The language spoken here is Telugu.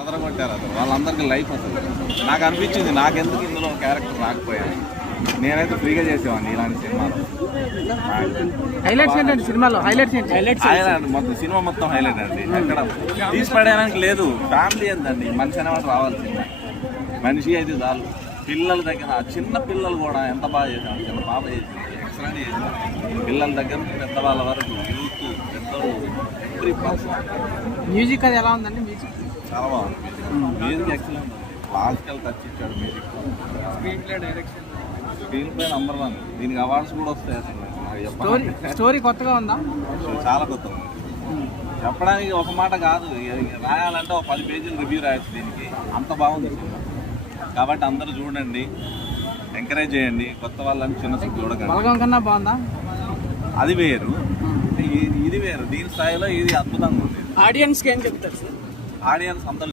అదరగొట్టారు అసలు వాళ్ళందరికీ లైఫ్ అసలు నాకు అనిపించింది నాకెందుకు ఇందులో క్యారెక్టర్ రాకపోయాను. నేనైతే ఫ్రీగా చేసేవాడిని ఇలాంటి సినిమాలో. హైలైట్స్ ఏంటండి సినిమాలో? హైలైట్ మొత్తం సినిమా మొత్తం హైలైట్ అండి. ఎక్కడ తీసిపడేయడానికి లేదు. ఫ్యామిలీ ఏంటండి, మనిషి అనేవాడు రావాల్సిందే. మనిషి అయితే చాలు. పిల్లల దగ్గర చిన్న పిల్లలు కూడా ఎంత బాగా చేశారు. చిన్న పాప చేసింది, ఎక్సలెంట్ చేసింది. పిల్లల దగ్గర నుంచి పెద్దవాళ్ళ వరకు యూత్ పెద్దలు ఎవ్రీ పర్సన్. మ్యూజిక్ అది ఎలా ఉందండి? మ్యూజిక్ చాలా బాగుంది. Music excellent. క్లాసికల్ టచ్ ఇచ్చాడు మ్యూజిక్. Screen play number 1. దీనికి అవార్డ్స్ కూడా వస్తాయి అసలు. స్టోరీ కొత్తగా ఉందా? చాలా కొత్తగా ఉంది. చెప్పడానికి ఒక మాట కాదు, రాయాలంటే ఒక 10 పేజీలు రివ్యూ రాయొచ్చు దీనికి. అంత బాగుంది సినిమా. కాబట్టి అందరూ చూడండి, ఎంకరేజ్ చేయండి. కొత్త వాళ్ళని చిన్న చూడకండి. బలగం కన్నా బాగుందా? అది వేరు, ఇది వేరు. దీని స్థాయిలో ఇది అద్భుతంగా ఉంది. ఆడియన్స్కి ఏం చెప్తారు సార్? ఆడియన్స్ అందరూ